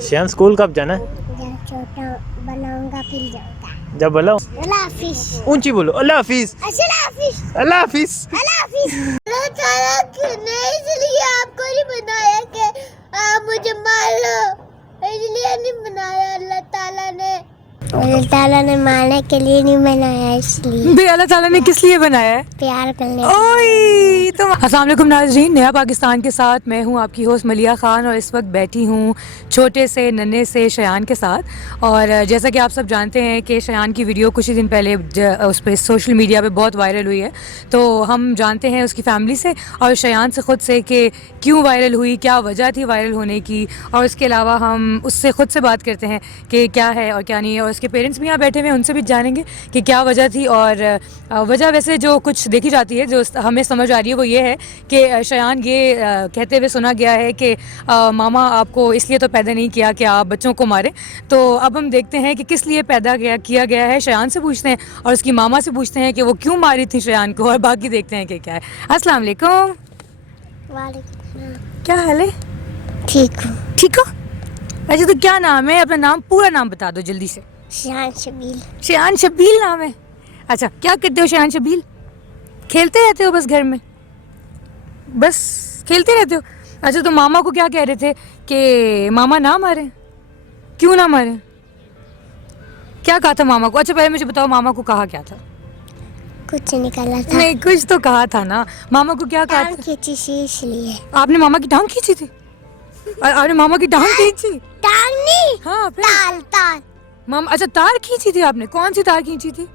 Shayan school कब जाना है? जब छोटा बनाऊंगा फिर जाऊंगा। जब बोला अल्लाह हाफिज। ऊंची बोलो, अल्लाह हाफिज। अल्लाह हाफिज। अल्लाह हाफिज। अल्लाह हाफिज। अल्लाह ताला ने इसलिए आपको नहीं बनाया कि आप मुझे मार लो, इसलिए नहीं बनाया अल्लाह ताला ने। अल्लाह ताला ने मारने के लिए नहीं बनाया, इसलिए। बे अल्लाह ताला ने किस लिए बनाया है? प्यार करने। ओए तो अस्सलाम वालेकुम नाज़रीन, नया पाकिस्तान के साथ मैं हूँ आपकी होस्ट मलिया ख़ान और इस वक्त बैठी हूँ छोटे से नन्हे से शयान के साथ। और जैसा कि आप सब जानते हैं कि शयान की वीडियो कुछ ही दिन पहले उस पर सोशल मीडिया पे बहुत वायरल हुई है, तो हम जानते हैं उसकी फ़ैमिली से और शयान से ख़ुद से कि क्यों वायरल हुई, क्या वजह थी वायरल होने की, और इसके अलावा हम उससे ख़ुद से बात करते हैं कि क्या है और क्या नहीं है। और उसके पेरेंट्स भी यहाँ बैठे हुए हैं, उनसे भी जानेंगे कि क्या वजह थी। और वजह वैसे जो कुछ देखी जाती है, जो हमें समझ आ रही है, वो ये है कि शयान ये कहते हुए सुना गया है कि मामा आपको इसलिए तो पैदा नहीं किया कि आप बच्चों को मारें। तो अब हम देखते हैं कि किस लिए पैदा किया गया है, शयान से पूछते हैं और उसकी मामा से पूछते हैं कि वो क्यों मारी थी शयान को, और बाकी देखते हैं कि क्या है। अस्सलाम वालेकुम। वालेकुम। क्या हाल है? ठीक हूँ। ठीक हो? अच्छा, तो क्या नाम है? अपना नाम, पूरा नाम बता दो जल्दी से। शान शबील। शयान शबील नाम है? अच्छा, क्या करते हो शयान शबील? खेलते रहते हो बस घर में? बस खेलते रहते हो? अच्छा, तो मामा को क्या कह रहे थे कि मामा ना मारे? क्यों ना मारे? क्या कहा था मामा को? अच्छा पहले मुझे बताओ, मामा को कहा क्या था? कुछ निकाला था। नहीं, कुछ तो कहा था ना। मामा को क्या कहा टांग था? खींची थी इसलिए। आपने मामा की टांग खींची थी? आपने मामा की टांग खींची? टांग नहीं, हाँ फिर? तार तार। मामा, अच्छा तार खींची थी आपने? कौन सी तार खींची थी?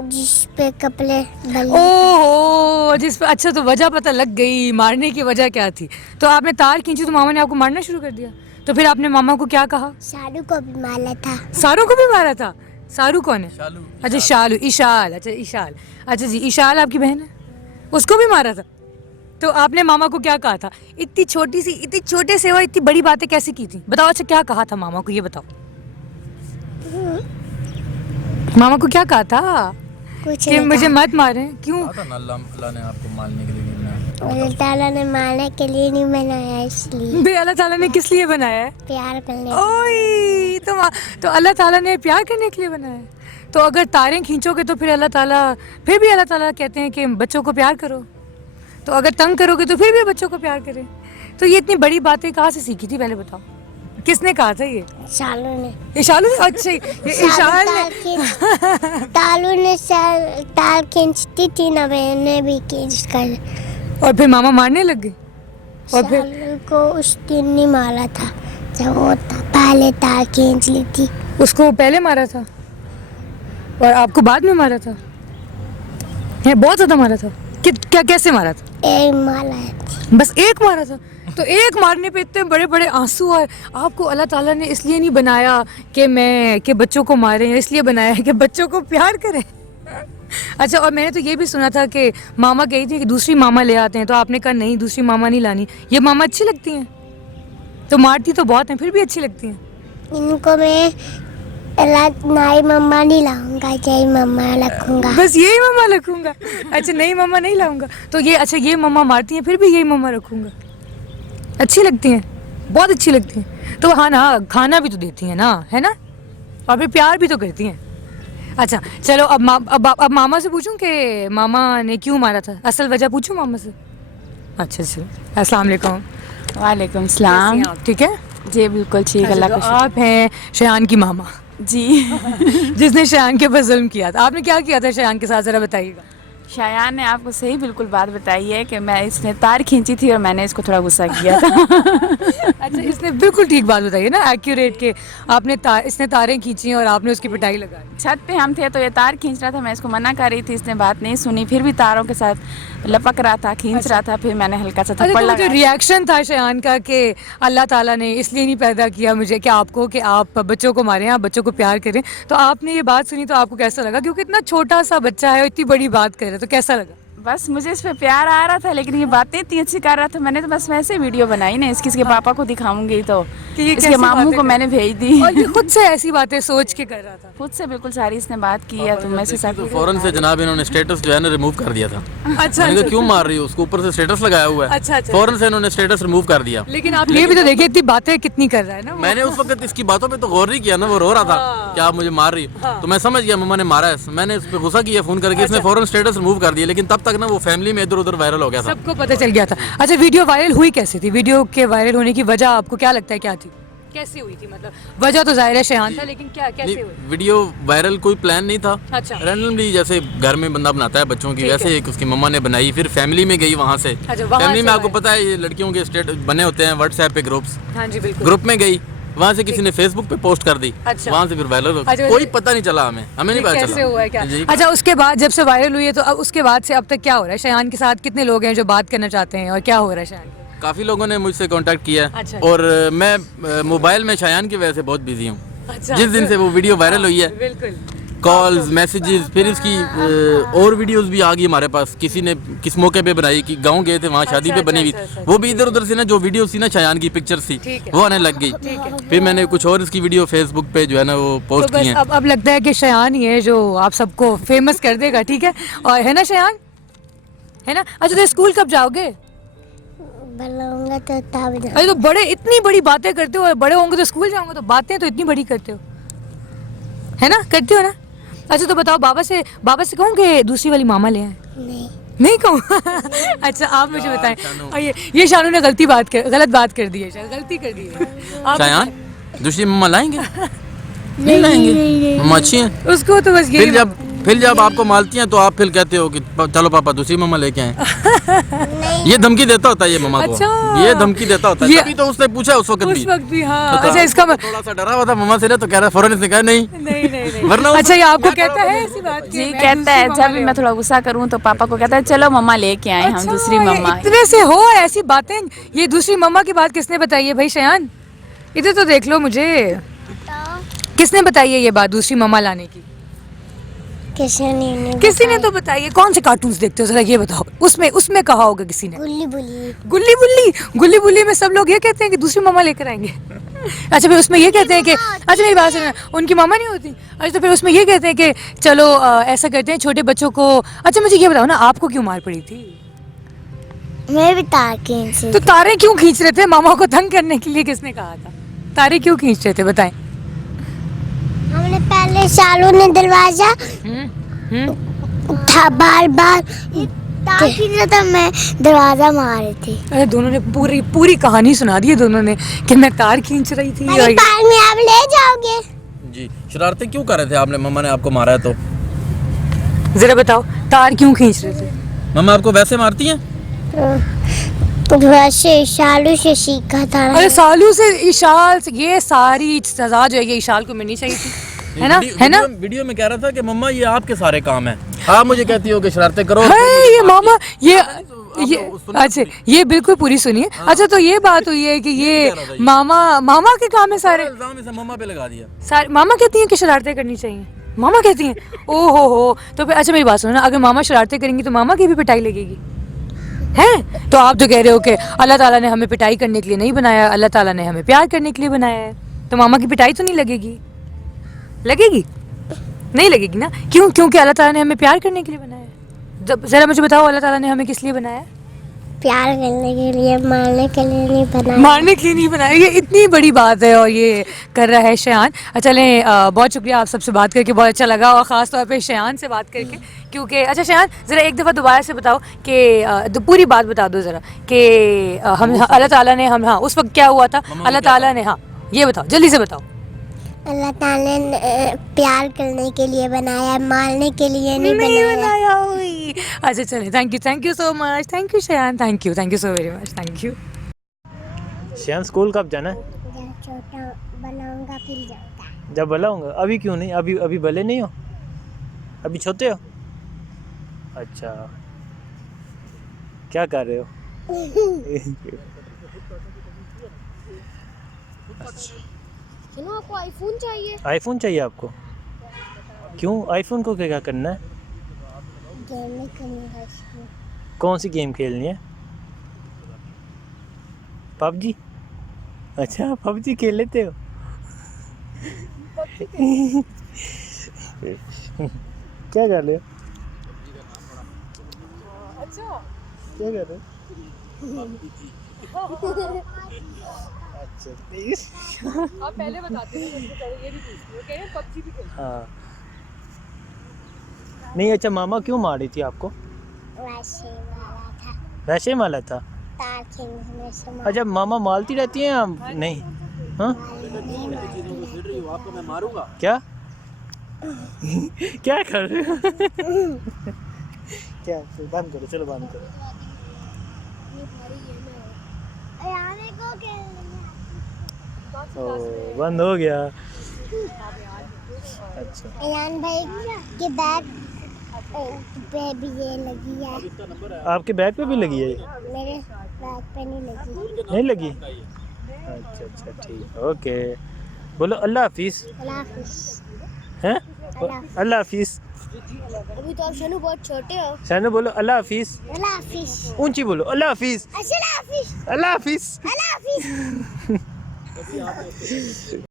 जिस पे कपड़े बंधे। ओह, जिस पे, अच्छा तो वजह पता लग गई, मारने की वजह क्या थी। तो आपने तार खींची तो मामा ने आपको मारना शुरू कर दिया। तो फिर आपने मामा को क्या कहा? शारू को भी मारा था। सारू को भी मारा था? सारू कौन है? शालू। अच्छा शालू, इशाल। अच्छा इशाल, अच्छा जी, इशाल आपकी बहन है, उसको भी मारा था। तो आपने मामा को क्या कहा था? इतनी छोटी सी, इतने छोटे से और इतनी बड़ी बातें कैसे की थी, बताओ। अच्छा क्या कहा था मामा को, ये बताओ। मामा को क्या कहा था? कुछ कि नहीं मुझे कहा। मत मारे। क्यों? कहा था ना, अल्लाह ने आपको मारने के लिए नहीं बनाया। अल्लाह ताला ने मारने के लिए नहीं बनाया, इसलिए। बे अल्लाह ताला ने किस लिए बनाया है? प्यार करने। ओए तो अल्लाह ताला ने प्यार करने के लिए बनाया है। तो अगर तारें खींचोगे तो फिर अल्लाह ताला, फिर भी अल्लाह ताला कहते हैं कि बच्चों को प्यार करो। तो अगर तंग करोगे तो फिर भी बच्चों को प्यार करें। तो ये इतनी बड़ी बातें कहाँ से सीखी थी, पहले बताओ। किसने कहा था ये? शालू ने। इशालू ने? अच्छा, ये इशाल ने। तालू ने तार खींचती थी ना, मैंने भी खींच कर। और फिर मामा मारने लग गए। और फिर शालू को उस दिन नहीं मारा था जब वो पहले तार खींच ली थी। उसको पहले मारा था और आपको बाद में मारा था? है, बहुत ज़्यादा मारा था? क्या कैसे मारा था? एक मारा है। बस एक मारा था? तो एक मारने पे इतने बड़े बड़े आंसू। और आपको अल्लाह ताला ने इसलिए नहीं बनाया कि बच्चों को मारें, इसलिए बनाया है कि बच्चों को प्यार करें। अच्छा, और मैंने तो ये भी सुना था कि मामा कही थी कि दूसरी मामा ले आते हैं, तो आपने कहा नहीं, दूसरी मामा नहीं लानी, ये मामा अच्छी लगती हैं। तो मारती तो बहुत हैं, फिर भी अच्छी लगती हैं। इनको मैं नई मम्मा नहीं लाऊंगा, यही मम्मा रखूंगा। बस यही मम्मा रखूंगा? अच्छा, नई मम्मा नहीं लाऊंगा। तो ये, अच्छा ये मम्मा मारती हैं, फिर भी यही मम्मा रखूंगा। अच्छी लगती हैं, बहुत अच्छी लगती हैं। तो हाँ ना, खाना भी तो देती हैं ना, है ना, और फिर प्यार भी तो करती हैं। अच्छा चलो, अब मामा से पूछूं कि मामा ने क्यों मारा था, असल वजह पूछूं मामा से? अच्छा चलो, अस्सलाम वालेकुम। वालेकुम सलाम। ठीक है जी बिल्कुल ठीक, अच्छा, अल्लाह तो का शुक्र। आप हैं शयान की मामा जी। जिसने शयान के ऊपर जुल्म किया था। आपने क्या किया था शयान के साथ, जरा बताइएगा। शायान ने आपको सही बिल्कुल बात बताई है कि मैं, इसने तार खींची थी और मैंने इसको थोड़ा गुस्सा किया था। अच्छा, इसने बिल्कुल ठीक बात बताई है ना, एक्यूरेट, के इसने तारें खींची और आपने उसकी पिटाई लगाई। छत पे हम थे तो ये तार खींच रहा था, मैं इसको मना कर रही थी, इसने बात नहीं सुनी, फिर भी तारों के साथ लपक रहा था, खींच रहा था, फिर मैंने हल्का सा अच्छा, थप्पड़ तो जो लगाया। रिएक्शन था शयान का कि अल्लाह ताला ने इसलिए नहीं पैदा किया मुझे कि आपको, कि आप बच्चों को मारें, आप बच्चों को प्यार करें, तो आपने ये बात सुनी तो आपको कैसा लगा? क्योंकि इतना छोटा सा बच्चा है और इतनी बड़ी बात कर रहा है, तो कैसा लगा? बस मुझे इस पे प्यार आ रहा था, लेकिन ये बातें इतनी अच्छी कर रहा था, मैंने तो बस वैसे वीडियो बनाई ना, इसके पापा को दिखाऊंगी तो कि ये इसके कैसी मामू बातें को कर- मैंने भेज दी। और ये खुद से ऐसी बातें सोच के कर रहा था। खुद से बिल्कुल सारी इसने बात की है, तो मैं इसके साथ तो फौरन से जनाब इन्होंने स्टेटस जो है ना रिमूव कर दिया था। अच्छा मैंने कहा क्यों मार रही हो उसको, ऊपर से स्टेटस लगाया हुआ है। अच्छा, अच्छा। फौरन से इन्होंने स्टेटस रिमूव कर दिया। लेकिन आप ये भी तो देखिए इतनी बातें कितनी कर रहा है ना वो। मैंने उस वक्त इसकी बातों पे तो गौर नहीं किया ना, वो रो रहा था कि आप मुझे मार रही हो। तो मैं समझ गया मम्मा ने मारा है, मैंने इस पे गुस्सा किया फोन करके, इसने फौरन स्टेटस रिमूव कर दिया। लेकिन तब तक ना वो फैमिली में इधर उधर वायरल हो गया था। सबको पता चल गया था। अच्छा, वीडियो वायरल हुई कैसे थी? वीडियो के वायरल होने की वजह आपको क्या लगता है क्या थी? कैसे हुई थी? मतलब वजह तो जाहिर है शयान था, लेकिन क्या कैसे नहीं, हुई? वीडियो वायरल कोई प्लान नहीं था। अच्छा। रैंडमली जैसे घर में बंदा बनाता है बच्चों की, ठीक वैसे है। एक उसकी मम्मा ने बनाई, फिर फैमिली में गई वहाँ से। अच्छा, वहाँ फैमिली से में आपको वायरल। पता है ये लड़कियों के स्टेट बने होते हैं व्हाट्सएप पे ग्रुप्स, हाँ जी बिल्कुल। ग्रुप में गई, वहाँ से किसी ने फेसबुक पे पोस्ट कर दी, अच्छा। वहाँ से फिर वायरल हो अच्छा, गई। कोई पता नहीं चला, हमें नहीं पता कैसे चला हुआ है क्या? जी। अच्छा, उसके बाद जब से वायरल हुई है तो अब उसके बाद से अब तक क्या हो रहा है? शयान के साथ कितने लोग हैं जो बात करना चाहते हैं और क्या हो रहा है शयान के? काफी लोगों ने मुझसे कांटेक्ट किया है। अच्छा। और मैं मोबाइल में शयान की वजह से बहुत बिजी हूँ। अच्छा, जिस दिन से वो वीडियो वायरल हुई है, बिल्कुल। कॉल्स मैसेजेस, फिर इसकी और वीडियोस भी आ गई हमारे पास। किसी ने किस मौके पे बनाई कि गांव गए थे, वहाँ शादी पे बनी हुई, वो भी इधर उधर से ना जो वीडियोस थी ना शयान की पिक्चर्स थी, ठीक है। वो आने लग गई। फिर मैंने कुछ और इसकी वीडियो फेसबुक पे जो है ना वो तो पोस्ट की बस हैं। अब लगता है कि शयान ही है जो आप सबको फेमस कर देगा, ठीक है? और है ना शयान, है ना? अच्छा, तो स्कूल कब जाओगे? बनाऊंगा तो तब अरे तो बड़े इतनी बड़ी बातें करते हो, और बड़े होंगे तो स्कूल जाओगे, तो बातें तो इतनी बड़ी करते हो, है ना? करते हो ना? अच्छा, तो बताओ बाबा से कहूँ कि दूसरी वाली मामा ले आए? नहीं कहूँ? अच्छा, आप मुझे बताएं। और ये शानू ने गलत बात कर दी है, शायद गलती कर दी है। आप शयान दूसरी मम्मा लाएंगे? नहीं लाएंगे, मम्मा अच्छी हैं। उसको तो बस यही फिर जब आपको मालती हैं तो आप फिर कहते हो कि चलो पापा दूसरी मम्मा लेके आए। ये धमकी देता होता है ये मम्मा को। अच्छा। ये धमकी देता होता है। ये- तभी तो उसने पूछा उस वक्त भी। हाँ। तो अच्छा, इसका थोड़ा सा डरा हुआ था मम्मा से ना, तो कह रहा फौरन इसने कहा नहीं। नहीं। वरना अच्छा, ये आपको कहता है ऐसी बात की? जी मैं कहता है, दूसरी जब मम्मा भी ले मैं थोड़ा गुस्सा करूँ तो पापा को कहता है चलो मम्मा लेके आए हम अच्छा, दूसरी ये मम्मा। इतने से हो ऐसी बातें? ये दूसरी मम्मा की बात किसने बताई है भाई शयान? इधर तो देख लो मुझे, किसने बताई है ये बात दूसरी मम्मा लाने की? किसी ने तो बताई है। कौन से कार्टून्स देखते हो जरा ये बताओ, उसमें कहा होगा किसी ने। गुल्ली बुल्ली में सब लोग ये कहते हैं कि दूसरी मम्मा लेकर आएंगे। अच्छा, फिर उसमें ये कहते हैं कि अच्छा मेरी बात सुनो, उनकी मामा नहीं होती? अच्छा, तो फिर उसमें ये कहते हैं कि चलो ऐसा करते हैं छोटे बच्चों को। अच्छा, मुझे ये बताओ ना, आपको क्यों मार पड़ी थी? मैं भी तार खींच रही तो तारे क्यों खींच रहे थे? मामा को तंग करने के लिए किसने कहा था? तारे क्यों खींच रहे थे बताएं? हमने पहले शालू ने दरवाजा था बार तार खींच रहा था, मैं दरवाजा मार रही थी। अरे दोनों ने पूरी कहानी सुना दी है दोनों ने कि मैं तार खींच रही थी। अरे पार्क में आप ले जाओगे? जी, शरारतें क्यों कर रहे थे आपने? मम्मा ने आपको मारा है तो जरा बताओ, तार क्यों खींच रहे थे? मम्मा आपको वैसे मारती हैं? वैसे शालू से सीखा था। अरे सालू से, इशाल से, ये सारी सजा जो है ये इशाल को मिलनी चाहिए थी, है ना? वीडियो में कह रहा था कि मम्मा ये आपके सारे काम हैं, आप मुझे कहती हो कि शरारतें करो। है ये मामा ये सुनो अच्छा, ये बिल्कुल पूरी सुनिए। अच्छा, तो ये बात हुई है कि ये मामा के काम है सारे? इल्जाम इसे मम्मा पे लगा दिया। सारे मामा कहती हैं कि शरारतें करनी चाहिए, मामा कहती हैं? ओ हो, तो फिर अच्छा मेरी बात सुनो ना, अगर मामा शरारतें करेंगी तो मामा की भी पिटाई लगेगी, है? तो आप तो कह रहे हो कि अल्लाह ताला ने हमें पिटाई करने के लिए नहीं बनाया, अल्लाह ताला ने हमें प्यार करने के लिए बनाया है, तो मामा की पिटाई तो नहीं लगेगी? लगेगी? नहीं लगेगी ना? क्यों? क्योंकि अल्लाह ताला ने हमें प्यार करने के लिए बनाया है। जरा मुझे बताओ, अल्लाह ताला ने हमें किस लिए बनाया है? प्यार करने के लिए, मारने के लिए नहीं बनाया। मारने के लिए नहीं बनाया। ये इतनी बड़ी बात है और ये कर रहा है शयान। चलें, बहुत शुक्रिया, आप सबसे बात करके बहुत अच्छा लगा, और ख़ास तौर पे शयान से बात करके, क्योंकि अच्छा शयान ज़रा एक दफ़ा दोबारा से बताओ कि पूरी बात बता दो ज़रा कि हम अल्लाह ताला ने हम हाँ उस वक्त क्या हुआ था? अल्लाह ताला ने, हाँ ये बताओ, जल्दी से बताओ। अल्लाह ताला ने प्यार करने के लिए बनाया, मारने के लिए नहीं बनाया। अच्छा चलिए, thank you so much, thank you Shayan, thank you so very much, thank you. Shayan school कब जाना है? जब छोटा बनाऊंगा फिर जाऊंगा। जब बड़ा होगा। अभी क्यों नहीं? अभी भले नहीं हो, अभी छोटे हो। अच्छा, क्या कर रहे हो? सुनो, आपको आईफोन चाहिए? आईफोन चाहिए आपको? क्यों? आईफोन को क्या करना है? गेम नहीं करनी है इसको। कौन सी गेम खेलनी है? पबजी? अच्छा पबजी खेल लेते हो? क्या कर रहे हो? अच्छा क्या कर रहे हो? अच्छा आप पहले बताते थे, सबसे पहले ये भी पूछती हूँ, कह रहे हैं पबजी भी खेलते हाँ नहीं अच्छा मामा क्यों मार रही थी आपको? वैसे वाला था, वैसे ही मारा था? तार खींचने से अच्छा मामा मारती रहती हैं हम नहीं? हाँ आपको मैं मारूंगा। क्या क्या कर रहे हो? क्या बंद करो, चलो बंद करो। आने को ओ बंद हो गया। अच्छा अयान भाई के बैग पे भी ये लगी है, आपके बैग पे भी लगी है? मेरे बैग पे नहीं लगी। नहीं लगी? अच्छा अच्छा ठीक ओके। बोलो अल्लाह हाफिज़। अल्लाह हाफिज़। हैं? अल्लाह हाफिज़। अभी तो आप सनु बहुत छोटे हो। सैनो बोलो अल्लाह हाफिज़। अल्लाह हाफिज़। ऊंची बोलो अल्लाह हाफिज़। अल्लाह हाफिज़। अल्लाह हाफिज़। अल्लाह हाफिज़।